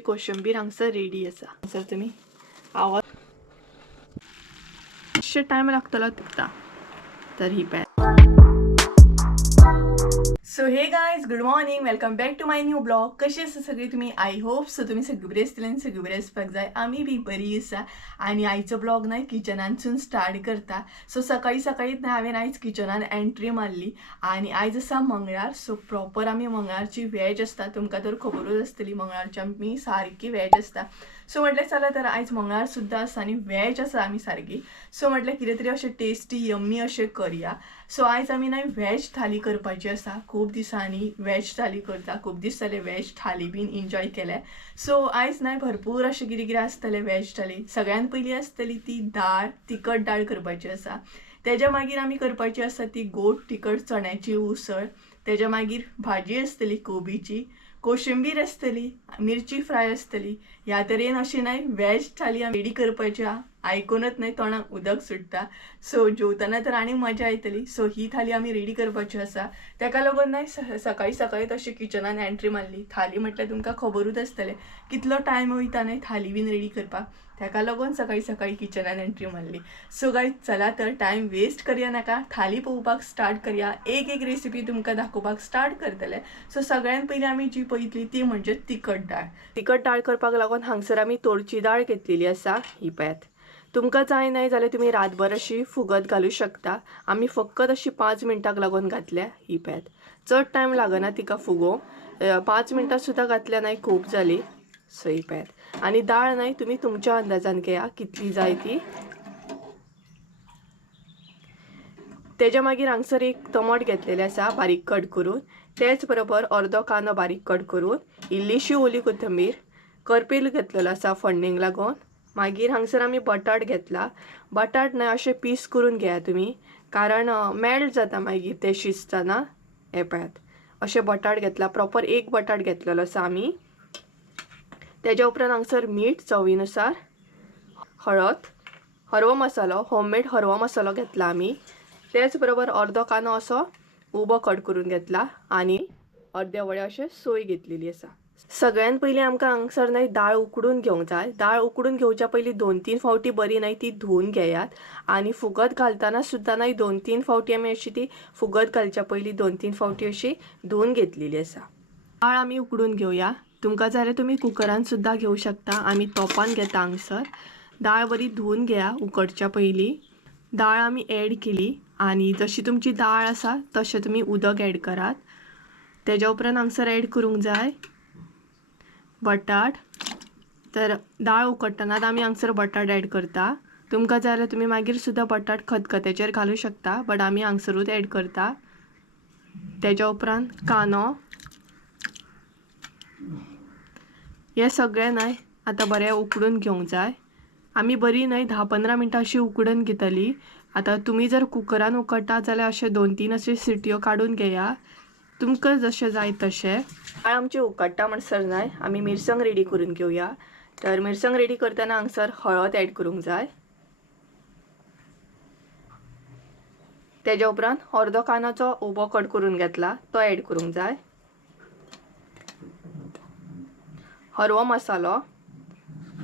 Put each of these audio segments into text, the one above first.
कोशिंबीर हांगसर रेडी आसा. हांगसर तुमी आवाज टायम लागतलो तिकता तर ही पॅ. So hey guys, good morning, welcome back to my new blog. कशी आसा सगळी तुमी? आय होप सो तुमी सगळी बरी आसतली आनी सगळी बरी आसपाक जाय. आमी बी बरी आसा आनी आयचो ब्लॉग न्हय किचनानसून स्टार्ट करता. सो सकाळी सकाळीच न्हय हांवें आयज किचनान एंट्री मारली आनी आयज आसा मंगळार. सो प्रॉपर आमी मंगळारची वेज आसता. तुमकां तर खबरूच आसतली मंगळारची आमी सारकी वेज आसता. सो म्हटलें चला तर आयज मंगळार सुद्दां आसा आनी वेज आसा आमी सारकी. सो म्हटलें कितें तरी अशें टेस्टी यम्मी अशें करुया. सो आयज आमी न्हय वेज थाली करपाची आसा. खूब दिसांनी वेज थाली करता. खूब दीस जाले वेज थाली बीन एन्जॉय केले. सो आयज न्हय भरपूर अशें कितें कितें आसतलें वेज थाली. सगळ्यान पयली आसतली ती दाळ, तिखट दाळ करपाची आसा. तेज्या मागीर आमी करपाची आसा ती गोड तिखट चण्याची उसळ. तेज्या मागीर भाजी आसतली कोबीची, कोशिंबीर आसतली, मिरची फ्राय आसतली. ह्या तरेन अशी न्हय वेज थाली रेडी करपाची आहा. आयकूनच न्हय तोंडाक उदक सुट्टा. सो जेवतना तर आनी मजा येतली. सो ही थाली आमी रेडी करपाची आसा. तेका लागून न्हय सकाळी सकाळी तशी किचनान एंट्री मारली. थाली म्हटल्यार तुमकां खबरूच आसतलें कितलो टायम वयता न्हय थाली बीन रेडी करपाक. तेका लागून सकाळी सकाळी किचनान एंट्री मारली. सो गायज चला तर टायम वेस्ट करया नाका, थाली पळोवपाक स्टार्ट करया. एक एक रेसिपी तुमकां दाखोवपाक स्टार्ट करतले. सो सगळ्यान पयलीं आमी जी पळयतली ती म्हणजे तिखट दाळ. तिखट दाळ करपाक लागून हांगसर आमी तोरची दाळ घेतलेली आसा. ही पळयात. तुमकां जाय न्हय जाल्यार तुमी रातभर अशी फुगत घालूं शकता. आमी फकत अशी 5 मिनटाक लागून घातल्या. ही पळयात. चड टायम लागना तिका फुगोवंक. 5 मिनटां सुद्दां घातल्या न्हय खूब जाली. सो ही पळयात. आनी दाळ न्हय तुमी तुमच्या अंदाजान घेया कितली जाय ती. तेज्या मागीर हांगसर एक टमाट घेतलेले आसा बारीक कट करून. तेच बरोबर अर्दो कांदो बारीक कट करून, इल्लीशी ओली कोथंबीर, करपेल घेतलेलो आसा फोडणेक लागून. मागीर हांगसर आमी बटाट घेतला. बटाट न्हय अशें पीस करून घेया तुमी, कारण मेल्ट जाता मागीर ते शिजतना. हे पळयात अशें बटाट घेतला. प्रॉपर एक बटाट घेतलेलो आसा आमी. तेज्या उपरांत हांगसर मीठ चवीनुसार, हळद, हरवो मसालो, होममेड हरवो मसालो घेतला आमी. तेच बरोबर अर्दो कांदो असो उबो कट करून घेतला आनी अर्द्या वळे अशें सोय घेतलेली आसा. सगळ्यान पयलीं आमकां हांगसर न्हय दाळ उकडून घेवंक जाय. दाळ उकडून घेवच्या पयलीं 2-3 फावटी बरी न्हय ती धुवन घेयात. आनी फुगत घालतना सुद्दां न्हय 2-3 फावटी आमी अशी ती फुगत घालच्या पयलीं 2-3 फावटी अशी धुवन घेतलेली आसा. दाळ आमी उकडून घेवया. तुमकां जाल्यार तुमी कुकरान सुद्दां घेवं शकता. आमी तोपान घेता हांगसर. दाळ बरी धुवन घेया उकडच्या पयलीं. दाळ आमी एड केली आनी जशी तुमची दाळ आसा तशें तुमी उदक एड करात. तेज्या उपरांत हांगसर एड करूंक जाय बटाट. तर दाळ उकडटनाच आमी हांगसर बटाट एड करता. तुमकां जाय जाल्यार तुमी मागीर सुद्दां बटाट खतखत्याचेर घालूं शकता, बट आमी हांगसरूच एड करता. तेज्या उपरांत कांदो. हे सगळें न्हय आतां बरें उकडून घेवंक जाय. आमी बरी न्हय 10-15 मिनटां अशी उकडून घेतली. आतां तुमी जर कुकरान उकडटा जाल्यार अशें 2-3 अशे सिटयो काडून घेया, तुमकां जशें जाय तशें. दाळ आमची उकडटा म्हणसर न्हय आमी मिरसांग रेडी करून घेवया. तर मिरसांग रेडी करतना हांगसर हळद एड करूंक जाय. तेज्या उपरांत अर्दो कांदोचो उबो कट करून घेतला तो एड करूंक जाय. हरवो मसालो.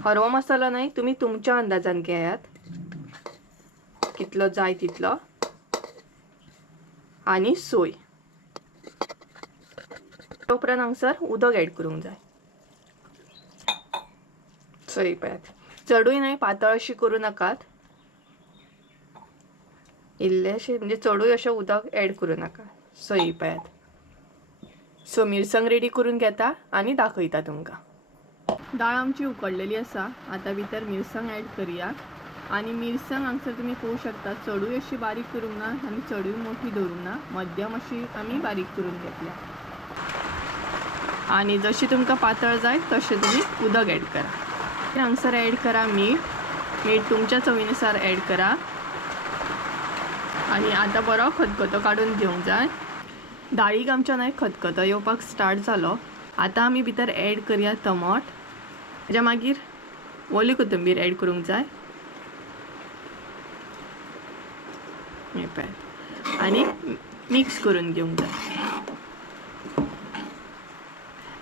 हरवो मसालो न्हय तुमी तुमच्या अंदाजान घेयात कितलो जाय तितलो. आनी सोय. उपरांत हांगसर उदक एड करूंक जाय. सोय पळयात. चडूय न्हय पातळ अशी करूं नाकात. इल्लेशें म्हणजे चडूय अशें उदक एड करूं नाका. सोय पळयात. सो मिरसांग रेडी करून घेता आनी दाखयता तुमकां. दाळ आमची उकडलेली आसा. आतां भितर मिरसांग एड करया. आनी मिरसांग हांगसर तुमी पळोवं शकता चडूय अशी बारीक करूंक ना आनी चडूय मोठी दवरूंक ना, मध्यम अशी आमी बारीक करून घेतल्या. आनी जशी तुमकां पातळ जाय तशें तुमी उदक एड करा. हांगसर एड करा मीठ. मीठ तुमच्या चवीनुसार एड करा. आनी आतां बरो खतखतो काडून घेवंक जाय. दाळीक आमच्या न्हय खतखतो येवपाक स्टार्ट जालो. आतां आमी भितर एड करया टमाट. तेज्या मागीर ओली कोथंबीर एड करूंक जाय. हे पळयात. आनी मिक्स करून घेवंक जाय.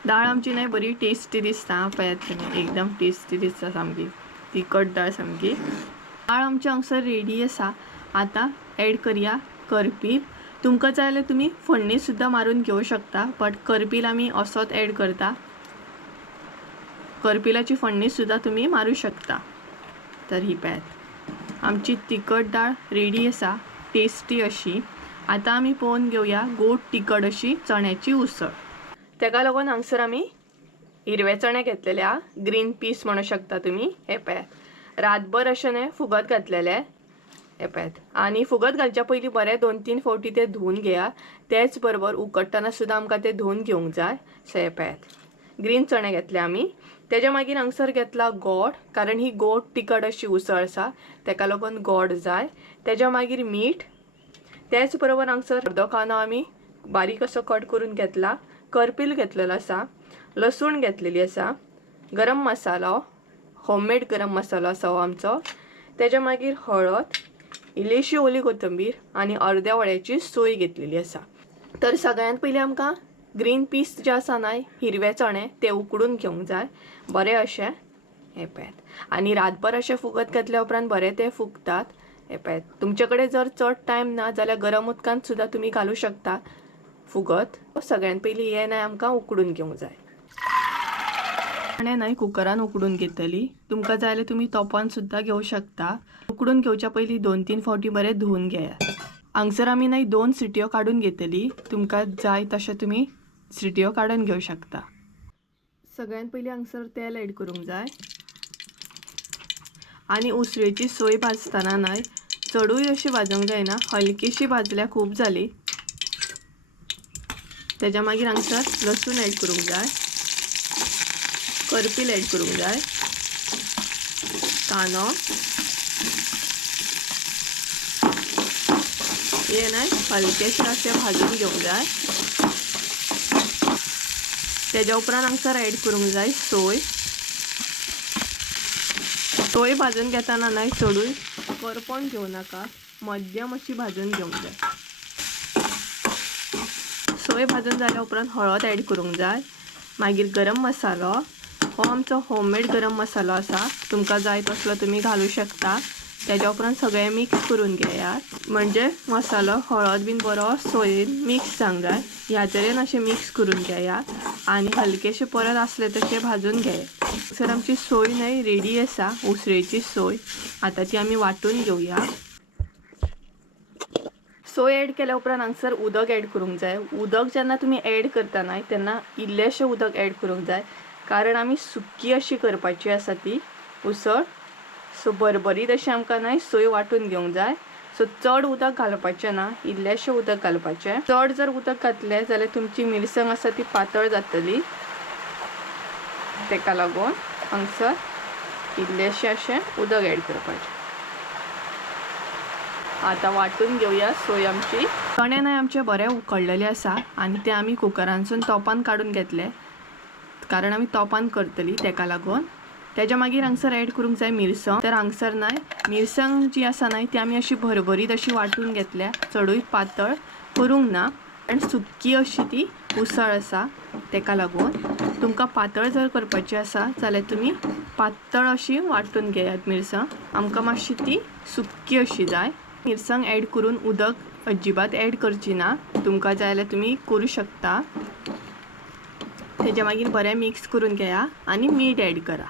दाळ आमची नाही बरी टेस्टी दिसता, पळयात तुमी एकदम टेस्टी दिसता सामकी, तिखट दाळ सामकी। दाळ आमची हांगसर रेडी आसा। आता ॲड करूया करपील। तुमकां जाय जाल्यार तुमी फोडणी सुद्दां मारून घेवं शकता, बट करपील आमी असोच ॲड करता। करपिलाची फोडणी सुद्दां तुमी मारू शकता। तर ही पळयात आमची तिखट दाळ रेडी आसा, टेस्टी अशी। आता आमी पळोवन घेवया गोड तिखट अशी चण्याची उसळ। तेका लागून हांगसर आमी हिरवे चणे घेतलेले हा, ग्रीन पीस म्हणू शकता तुमी। हे पळयात रातभर अशें न्हय फुगत घातलेले, हे पळयात। आनी फुगत घालच्या पयलीं बरें 2-3 फावटी ते धुवन घेया। तेच बरोबर उकडटना सुद्दां आमकां ते धुवन घेवंक जाय। सो हे पळयात ग्रीन चणे घेतले आमी। तेच्या मागीर हांगसर घेतला गोड, कारण ही गोड तिखट अशी उसळ आसा, तेका लागून गोड जाय। तेच्या मागीर मीठ, तेच बरोबर हांगसर अर्दो कांदो आमी बारीक असो कट करून घेतला। करपील घेतलेलो आसा, लसूण घेतलेली आसा, गरम मसालो, होममेड गरम मसालो आसा हो आमचो। तेच्या मागीर हळद, इल्लीशी ओली कोथंबीर आनी अर्द्या वळ्याची सोय घेतलेली आसा। तर सगळ्यांत पयलीं आमकां ग्रीन पीस जे आसा न्हय हिरवे चणे ते उकडून घेवंक जाय बरें अशें, हे पळयात। आनी रातभर अशें फुगत घातल्या उपरांत बरें ते फुगतात, हे पळयात। तुमचे कडेन जर चड टायम ना जाल्यार गरम उदकांत सुद्दां तुमी घालूं शकता फुगत। सगळ्यांत पयलीं हे न्हय आमकां उकडून घेवंक जाय। चणे न्हय कुकरान उकडून घेतली, तुमकां जाय जाल्यार तुमी तोपान सुद्दां घेवं शकता। उकडून घेवच्या पयलीं 2-3 फावटी बरें धुवन घेयात। हांगसर आमी न्हय 2 सिटयो काडून घेतली, तुमकां जाय तशें तुमी सिटयो काडून घेवं शकता। सगळ्यांत पयलीं हांगसर तेल ॲड करूंक जाय। आनी उसळेची सोय भाजतना न्हय चडूय अशी भाजूंक जायना, हलकीशी भाजल्यार खूब जाली। तेच्या मागीर हांगसर लसूण ॲड करूंक जाय, करपील ॲड करूंक जाय, कांदो, हे न्हय हलकेशे अशें भाजून घेवंक जाय। तेच्या उपरांत हांगसर ॲड करूंक जाय सोय। सोय भाजून घेतना न्हय चडूय करपोन घेवं नाका, मध्यम अशी भाजून घेवंक जाय। सोय भाजून जाल्या उपरांत हळद ॲड करूंक जाय, मागीर गरम मसालो, हो आमचो होममेड गरम मसालो आसा, तुमकां जाय तसलो तुमी घालूं शकता। तेच्या उपरांत सगळें मिक्स करून घेयात, म्हणजे मसालो हळद बीन बरो सोयेन मिक्स जावंक जाय। ह्या तरेन अशें मिक्स करून घेयात आनी हलकेशे परत आसले तशें भाजून घेयात। सर आमची सोय न्हय रेडी आसा, उसळेची सोय। आता ती आमी वाटून घेवया। सोय ॲड केल्या उपरांत हांगसर उदक ॲड करूंक जाय। उदक जेन्ना तुमी ॲड करता न्हय तेन्ना इल्लेशें उदक ॲड करूंक जाय, कारण आमी सुकी अशी करपाची आसा ती उसळ। सो बरबरीत अशी आमकां न्हय सोय वाटून घेवंक जाय। सो चड उदक घालपाचें ना, इल्लेशें उदक घालपाचें। चड जर उदक घातलें जाल्यार तुमची मिरसांग आसा ती पातळ जातली, तेका लागून हांगसर इल्लेशें अशें उदक ॲड करपाचें। आता वाटून घेवया सोय आमची। चणे न्हय आमचे बरे उकडलेले आसा आनी ते आमी कुकरांसून तोपान काडून घेतले, कारण आमी तोपान करतली तेका लागून। तेच्या मागीर हांगसर ॲड करूंक जाय मिरसांग। तर हांगसर न्हय मिरसांग जी आसा न्हय ती आमी अशी भरभरीत अशी वाटून घेतल्या, चडूय पातळ करूंक ना, कारण सुक्की अशी ती उसळ आसा तेका लागून। तुमकां पातळ जर करपाची आसा जाल्यार तुमी पातळ अशी वाटून घेयात मिरसांग, आमकां मातशी ती सुक्की अशी जाय। मिरसांग ॲड करून उदक अजिबात ॲड करची ना, तुमकां जाय जाल्यार तुमी करूं शकता। तेच्या मागीर बरें मिक्स करून घेया आनी मीठ ॲड करा।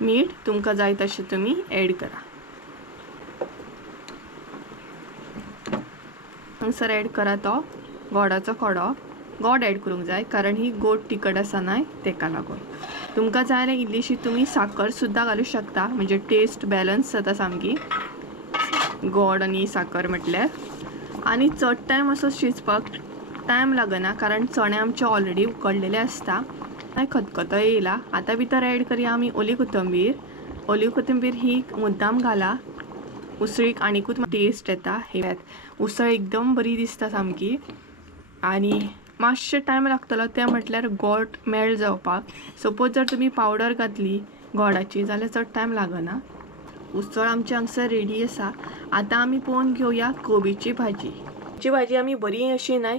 मीठ तुमकां जाय तशें तुमी ॲड करा। हांगसर ॲड करा तो गोडाचो खडो, गोड ॲड करूंक जाय, कारण ही गोड तिखट आसा न्हय तेका लागून। तुमकां जाय जाल्यार इल्लीशी तुमी साखर सुद्दां घालूं शकता, म्हणजे टेस्ट बॅलन्स जाता सामकी, गोड आनी साखर म्हटल्यार। आनी चड टायम असो शिजपाक टायम लागना, कारण चणे आमचे ऑलरेडी उकडलेले आसता, खतखतो येयला। आता भितर ॲड करूया आमी ओली कोथंबीर। ओली कोथंबीर ही मुद्दाम घाला, उसळीक आनीकूच टेस्ट येता। हे उसळ एकदम बरी दिसता सामकी। आनी मातशें टायम लागतलो तें म्हटल्यार गोड मेल्ट जावपाक। सपोज जर तुमी पावडर घातली गोडाची जाल्यार चड टायम लागना। उसळ आमची हांगसर रेडी आसा। आता आमी पळोवन घेवया कोबीची भाजी। ची भाजी आमी बरी अशी न्हय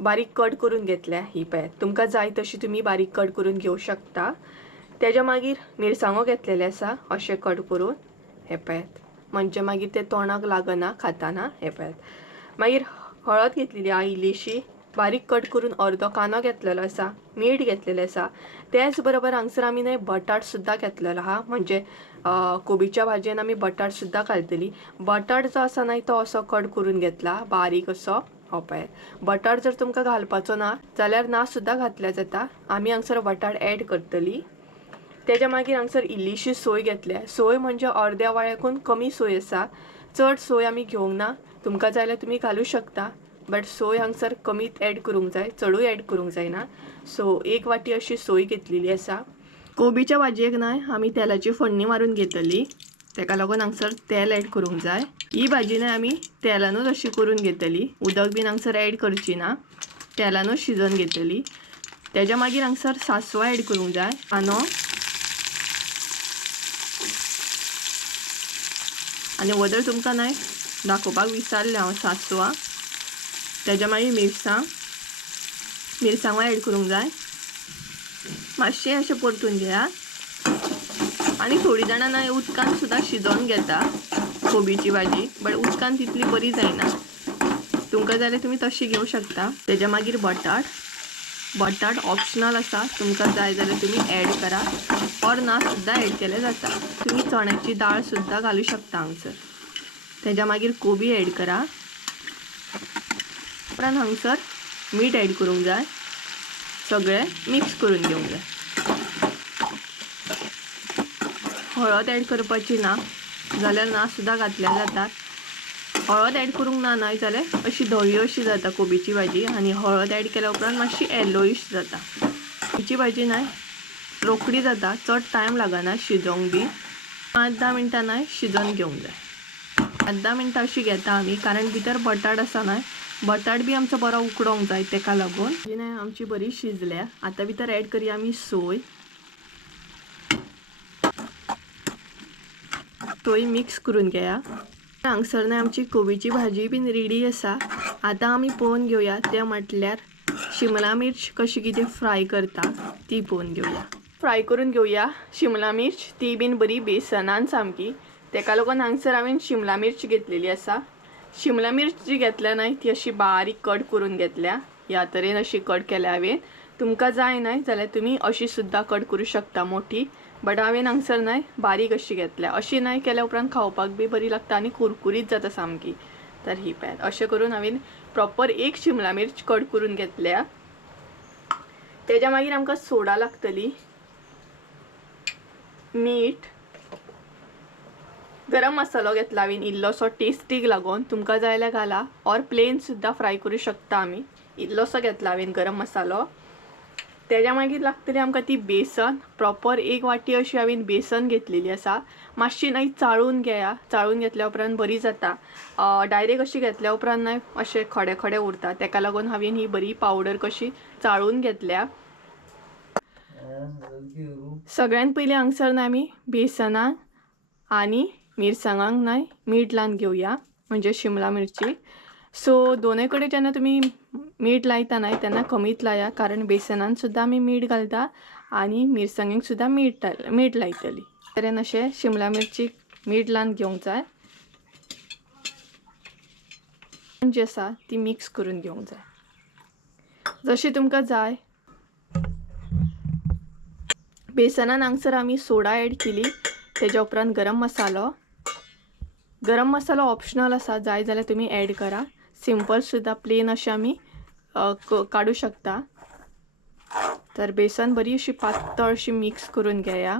बारीक कट करून घेतल्या ही पळयात तुमकां जाय तशी तुम्ही बारीक कट करून घेऊ शकता। त्याच्या मागीर मिरसांगो घेतलेले आसा अशें कट करून हे पळयात म्हणजे मागीर ते तोंडाक लागना खाताना हे पळयात। मागीर हळद घेतलेली आहा इल्लीशी बारीक कट करून अर्दो कांदो घेतलेलो आसा मीठ घेतलेलें आसा त्याच बरोबर हांगसर आमी न्हय बटाट सुद्दां घेतलेलो आहा म्हणजे कोबीच्या भाजयेन आमी बटाट सुद्दां घालतली। बटाट जो आसा न्हय तो असो कट करून घेतला बारीक असो हो पळयात। बटाट जर तुमकां घालपाचो ना जाल्यार ना सुद्दां घातल्या जाता आमी हांगसर बटाट ॲड करतली। त्याच्या मागीर हांगसर इल्लीशी सोय घेतल्या सोय म्हणजे अर्द्या वाळ्याकून कमी सोय आसा चड सोय आमी घेवंक ना तुमकां जाय जाल्यार तुमी घालूं शकता बट सोय हांगसर कमीत ॲड करूंक जाय चडूय ॲड करूंक जायना। सो 1 वाटी अशी सोय घेतलेली आसा। कोबीच्या भाजयेक न्हय आमी तेलाची फोडणी मारून घेतली तेका लागून हांगसर तेल ॲड करूंक जाय। ही भाजी न्हय आमी तेलानूच अशी करून घेतली उदक बीन हांगसर ॲड करची ना तेलानूच शिजोवन घेतली। त्याच्या मागीर हांगसर सासवा ॲड करूंक जाय कांदो आनी वदर तुमकां न्हय दाखोवपाक विसरलें हांव सासवा। त्याच्या मागीर मिरसांगो ॲड करूंक जाय मातशें अशें परतून घेया आनी थोडी जाणां न्हय उदकान सुद्दां शिजोवन घेता कोबीची भाजी बट उदकान तितली बरी जायना तुमकां जाल्यार तुमी तशी घेवं शकता। त्याच्या मागीर बटाट ऑप्शनल आसा तुमकां जाय जाल्यार तुमी ॲड करा और ना सुद्दां ॲड केलें जाता तुमी चण्याची दाळ सुद्दां घालूं शकता हांगसर। त्याच्या मागीर कोबी ॲड करा उपरांत हांगसर मीठ ॲड करूंक जाय सगळें मिक्स करून घेवंक जाय। हळद ॲड करपाची ना जाल्यार ना सुद्दां घातल्या जातात। हळद ॲड करूंक ना न्हय जाल्यार अशी धवी अशी जाता कोबीची भाजी आनी हळद ॲड केल्या उपरांत मातशी येलोईश जाता। कोबीची भाजी न्हय रोखडी जाता चड टायम लागना शिजोवंक बी 5-10 मिनटां न्हय शिजोवन घेवंक जाय। 5-10 मिनटां अशी घेता आमी कारण भितर बटाट आसा न्हय बटाट बी आमचो बरो उकडोंक जाय तेका लागून ही न्हय आमची बरी शिजल्या। आतां भितर ॲड करूया आमी सोय मिक्स करून घेया। हांगसर न्हय आमची कोबीची भाजी बीन रेडी आसा। आतां आमी पळोवन घेवया तें म्हटल्यार शिमला मिर्च कशी कितें फ्राय करता ती पळोवन घेवया। फ्राय करून घेवया शिमला मिर्च ती बीन बरी बेसनान सामकी तेका लागून हांगसर हांवें शिमला मिर्च घेतलेली आसा। शिमला मिर्च जी घेतल्या न्हय ती अशी बारीक कट करून घेतल्या ह्या तरेन अशी कट केल्या हांवें तुमकां जाय न्हय जाल्यार तुमी अशी सुद्दां कट करूं शकता मोठी बट हांवें हांगसर न्हय बारीक अशी घेतल्या अशी न्हय केल्या उपरांत खावपाक बी बरी लागता आनी कुरकुरीत जाता सामकी। तर ही पळयात अशें करून हांवें प्रॉपर एक शिमला मिर्च कट करून घेतल्या। त्याच्या मागीर आमकां सोडा लागतली मीठ गरम मसालो घेतला हांवें इल्लोसो टेस्टीक लागून तुमकां जाय जाल्यार घाला और प्लेन सुद्दां फ्राय करूं शकता आमी इल्लोसो घेतला हांवें गरम मसालो। त्याच्या मागीर लागतली आमकां ती बेसन प्रॉपर 1 वाटी अशी हांवें बेसन घेतलेली आसा मातशी न्हय चाळून घेया चाळून घेतल्या उपरांत बरी जाता डायरेक्ट अशी घेतल्या उपरांत न्हय अशें खडे खडे उरता तेका लागून हांवें ही बरी पावडर कशी चाळून घेतल्या। सगळ्यात पयलीं हांगसर न्हय आमी बेसनाक आनी मिरसांगांक न्हय मीठ लावन घेवया म्हणजे शिमला मिरची। सो दोनूय कडेन जेन्ना तुमी मीठ लायता न्हय तेन्ना कमीत लाया कारण बेसनान सुद्दां आमी मीठ घालता आनी मिरसांगेक सुद्दां मीठ लायतली तरेन अशें शिमला मिरचीक मीठ लावन घेवंक जाय जी आसा ती मिक्स करून घेवंक जाय जशी तुमकां जाय। बेसनान हांगसर आमी सोडा ॲड केली तेच्या उपरांत गरम मसालो ऑप्शनल आसा जाय जाल्यार तुमी ॲड करा सिंपल सुद्दां प्लेन अशें आमी काडूं शकता। तर बेसन बरी अशी पातळ अशी मिक्स करून घेया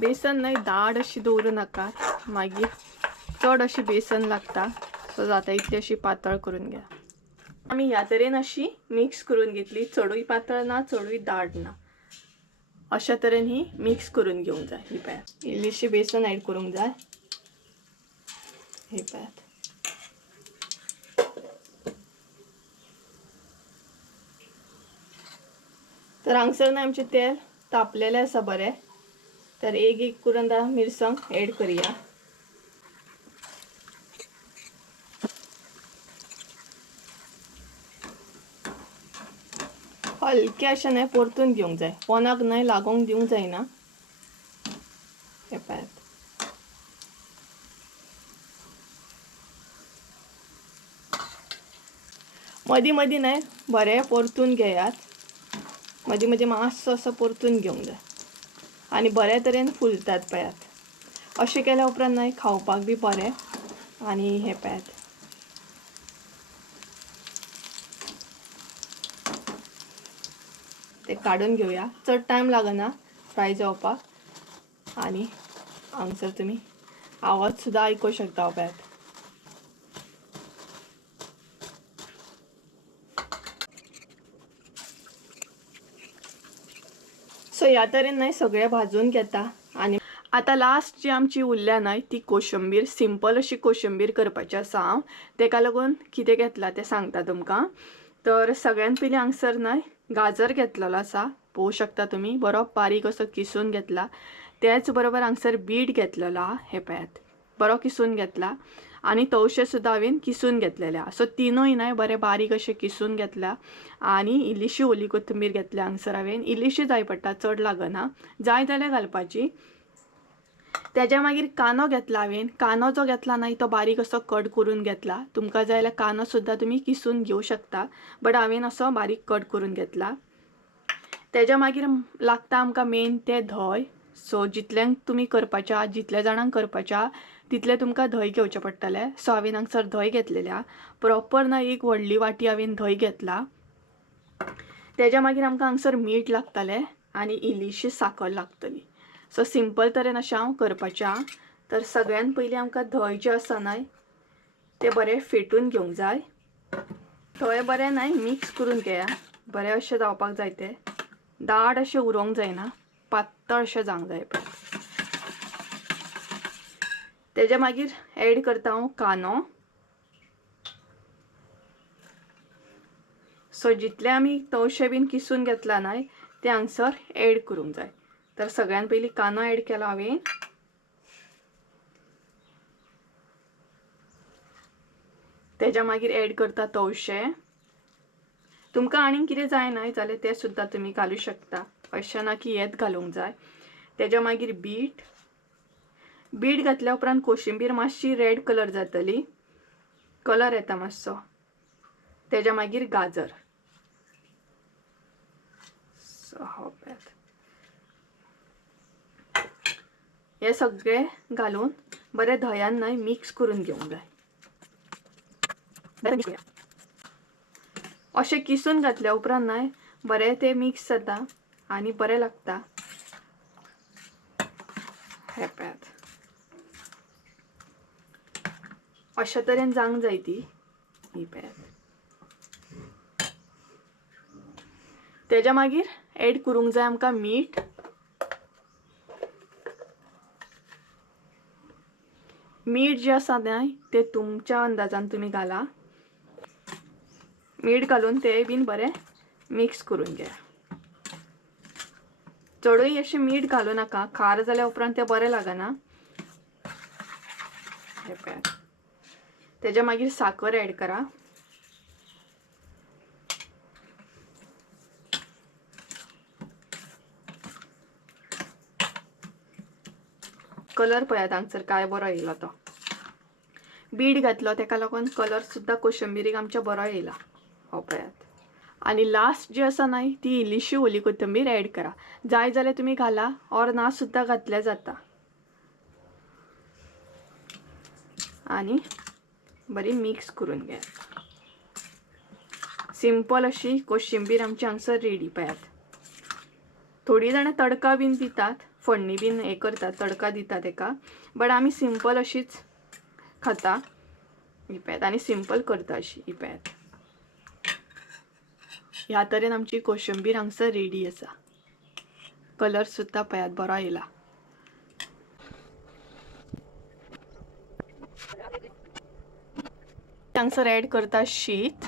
बेसन न्हय दाट अशी दवरूं नाका मागीर चड अशी बेसन लागता सो जाता इतली अशी पातळ करून घ्या। आमी ह्या तरेन अशी मिक्स करून घेतली चडूय पातळ ना चडूय दाट ना अशा तरेन ही मिक्स करून घेवंक जाय। ही पळयात इल्लीशी बेसन ॲड करूंक जाय हे पळयात तर हांगसर न्हय आमचें तेल तापलेलें आसा बरें तर एक करून मिरसांग ॲड करूया हलके अशें न्हय परतून घेवंक जाय, पोनाक न्हय लागोंक दिवंक जायना. हे पळयात. मदीं मदीं न्हय बरें परतून घेयात. मदीं मदीं मातसो असो परतून घेवंक जाय आनी बरे तरेन फुलतात पळयात. अशें केल्या उपरांत न्हय खावपाक बी बरें. आनी हे पळयात. ते काडून घेवया. चड टायम लागना फ्राय जावपाक. आनी हांगसर तुमी आवाज सुद्दां आयकूंक शकता पळयात. सो ह्या तरेन न्हय सगळे भाजून घेता. आनी आतां लास्ट जी आमची उरल्या न्हय ती कोशिंबीर, सिंपल अशी कोशिंबीर करपाची आसा हांव. तेका लागून कितें घेतला तें सांगता तुमकां. तर सगळ्यान पयलीं हांगसर न्हय गाजर घेतलेलो आसा. पळोवंक शकता तुमी बरो बारीक असो किसून घेतला. त्याच बरोबर हांगसर बीट घेतलेलो आहा. हे पळयात बरो किसून घेतला. आनी तवशे सुद्दां हांवें किसून घेतलेले आहा. सो तिनूय न्हय बरे बारीक अशे किसून घेतल्या. आनी इल्लीशी ओली कोथंबीर घेतल्या हांगसर हांवें. इल्लीशी जाय पडटा, चड लागना. जाय जाल्यार घालपाची. तेज्या मागीर कांदो घेतला हांवें. कांदो जो घेतला न्हय तो बारीक असो कट करून घेतला. तुमकां जाय जाल्यार कांदो सुद्दां तुमी किसून घेवं शकता. बट हांवें असो बारीक कट करून घेतला. तेज्या मागीर लागता आमकां मेन तें धंय. सो जितल्यांक तुमी करपाचे आहा, जितल्या जाणांक करपाचे आहा तितले तुमकां धंय घेवचें पडटलें. सो हांवें हांगसर धंय घेतलेले आहा. प्रॉपर न्हय एक व्हडली वाटी हांवें धंय घेतला. तेज्या मागीर आमकां हांगसर मीठ लागतलें आनी इल्लीशी साखर लागतली. सो सिंपल तरेन अशें हांव करपाचें आहा. तर सगळ्यान पयलीं आमकां धंय जें आसा न्हय तें बरें फेटून घेवंक जाय. धंय बरें न्हय मिक्स करून घेया. बरें अशें जावपाक जाय तें. दाट अशें उरोंक जायना, पातळ अशें जावंक जाय. तेज्या मागीर एड करता हांव कांदो. सो जितले आमी तवशे बीन किसून घेतला न्हय ते हांगसर एड करूंक जाय. तर सगळ्यान पयलीं कांदो एड केलो हांवें. तेज्या मागीर एड करता तवशे. तुमकां आनीक कितें जाय न्हय जाल्यार तें सुद्दां तुमी घालूं शकता. अशें ना की हेंच घालूंक जाय. तेज्या मागीर बीट. बीट घातल्या उपरांत कोशिंबीर मातशी रेड कलर जातली, कलर येता मातसो. तेज्या मागीर गाजर. हे सगळे घालून बरें धंयान न्हय मिक्स करून घेवंक जाय. अशें किसून घातल्या उपरांत न्हय बरें तें मिक्स जाता आनी बरें लागता. हे पळयात अशा तरेन जावंक जाय ती. ही पळयात. तेज्या मागीर एड करूंक जाय आमकां मीठ. मीठ जें आसा न्हय तें तुमच्या अंदाजान तुमी घाला. मीठ घालून तें बीन बरें मिक्स करून घेया. चडूय अशें मीठ घालूं नाका, खार जाल्या उपरांत तें बरें लागना. हे पळयात. तेज्या मागीर साखर एड करा. कलर पळयात हांगसर काय बरो येयलो तो. बीट घातलो तेका लागून कलर सुद्दां कोशिंबिरीक आमच्या बरो येयला. हो पळयात. आनी लास्ट जी आसा न्हय ती इल्लीशी ओली कोथंबीर एड करा. जाय जाल्यार तुमी घाला ऑर ना सुद्दां घातल्या जाता. आनी बरी मिक्स करून घ्या. सिंपल अशी कोशिंबीर आमची हांगसर रेडी. पळयात. थोडी जाणां तडका बीन दितात, फोडणी बीन हे करतात, तडका दितात तेका. बट आमी सिंपल अशीच खाता. ही पळयात. आनी सिंपल करता अशी. ही पळयात. ह्या तरेन आमची कोशिंबीर हांगसर रेडी आसा. कलर सुद्दां पळयात बरो येयला. हांगसर एड करता शीत.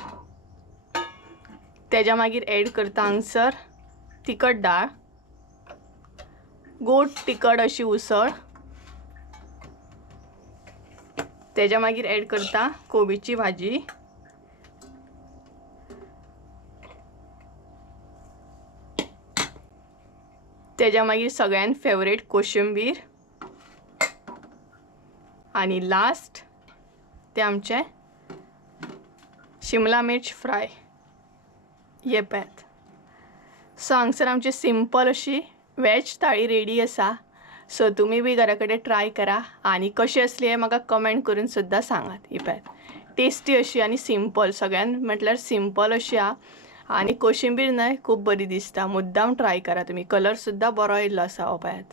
तेज्या मागीर एड करता हांगसर तिखट डाळ, गोड तिखट अशी उसळ. तेज्या मागीर एड करता कोबीची भाजी. तेज्या मागीर सगळ्यान फेवरेट कोशिंबीर आणि लास्ट ते आमचे शिमला मिर्च फ्राय हे पळयात. सो हांगसर आमची सिंपल अशी वेज थाळी रेडी आसा. सो तुम्ही बी घरा कडेन ट्राय करा आणि कशी असली हे म्हाका कमेंट करून सुद्दां सांगात. ही पळयात टेस्टी अशी आणि सिंपल, सगळ्यान म्हटल्यार सिंपल अशी आहा आणि कोशिंबीर न्हय खूब बरी दिसता. मुद्दाम ट्राय करा तुम्ही. कलर सुद्दां बरो येयल्लो आसा. हो पळयात.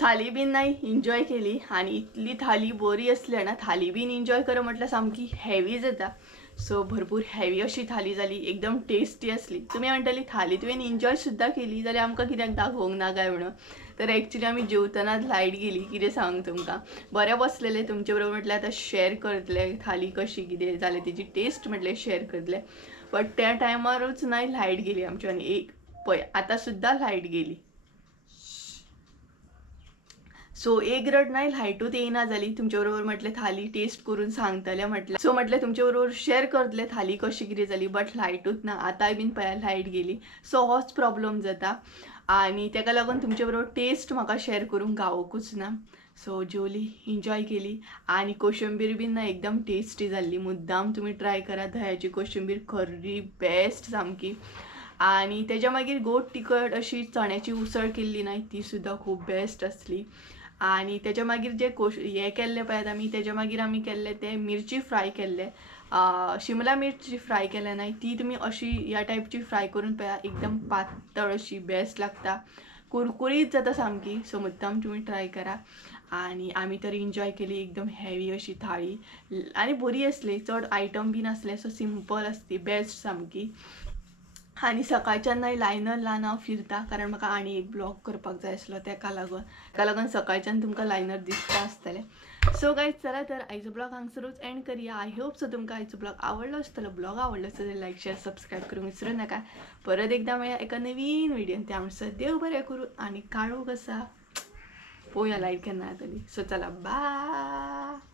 थाली बीन नाही एन्जॉय केली आणि इतली थाली बरी असली ना, थाली बीन एन्जॉय कर म्हटल्यार सामकी हेवी जाता. सो भरपूर हेवी अशी थाली जाली, एकदम टेस्टी असली. तुम्ही म्हणटली थाली तुवें एन्जॉय सुद्दां केली जाल्यार आमकां कित्याक दाखोवंक ना काय म्हणून. तर एक्चुअली आमी जेवतनाच लायट गेली. कितें सांग तुमकां, बरें बसलेले तुमचे बरोबर म्हटल्यार आतां शेअर करतले थाली कशी कितें जालें तेजी टेस्ट म्हटल्यार शेअर करतले. बट त्या टायमारूच नाही लायट गेली आमची आणि एक पळय आतां सुद्दां लायट गेली. सो एक रड नाही लायटूच येयना जाली. तुमच्या बरोबर म्हटलें थाली टेस्ट करून सांगतले म्हटलें. सो म्हटलें तुमच्या बरोबर शेअर करतले थाली कशी कितें जाली. बट लायटूच ना. आतांय बीन पळया लायट गेली. सो होच प्रॉब्लम जाता आणि तेका लागून तुमच्या बरोबर टेस्ट म्हाका शेअर करूंक गावोकूच ना. सो जेवली, एन्जॉय केली आणि कोशिंबीर बीन ना एकदम टेस्टी जाल्ली. मुद्दाम तुम्ही ट्राय करा. दह्याची कोशिंबीर खरी बेस्ट सामकी. आणि तेज्या मागीर गोड तिखट अशी चण्याची उसळ केल्ली नाही ती सुद्दां खूब बेस्ट असली. आणि त्याच्या मागीर जे हे केल्ले पळयात आमी, तेच्या मागीर आमी केल्ले ते मिरची फ्राय केल्ले. शिमला मिरची फ्राय केल्या नाही ती तुम्ही अशी ह्या टायपची फ्राय करून पळया. एकदम पातळ अशी बेस्ट लागता, कुरकुरीत जाता सामकी. सो मुद्दाम तुम्ही ट्राय करा. आणि आमी तर एन्जॉय केली. एकदम हेवी अशी थाळी आणि बरी असली. चड आयटम बी नासले. सो सिंपल असती, बेस्ट सामकी. आणि सकाळच्यान नाही लायनर लावन हांव फिरता कारण म्हाका आनी एक ब्लॉग करपाक जाय आसलो. तेका लागून सकाळच्यान तुमकां लायनर दिसता आसतले. सो गायज चला तर आयचो ब्लॉग हांगसरूच एंड करूया. आय होप सो तुमकां आयचो ब्लॉग आवडलो आसतलो. ब्लॉग आवडलो आसतलो लायक शेअर सबस्क्राईब करूंक विसरू नका. परत एकदा मेळया एका नवीन व्हिडिओन. त्या म्हणसर देव बरें करूं आणि काळोख आसा पळोवया लायट केन्ना येतली. सो चला बाय.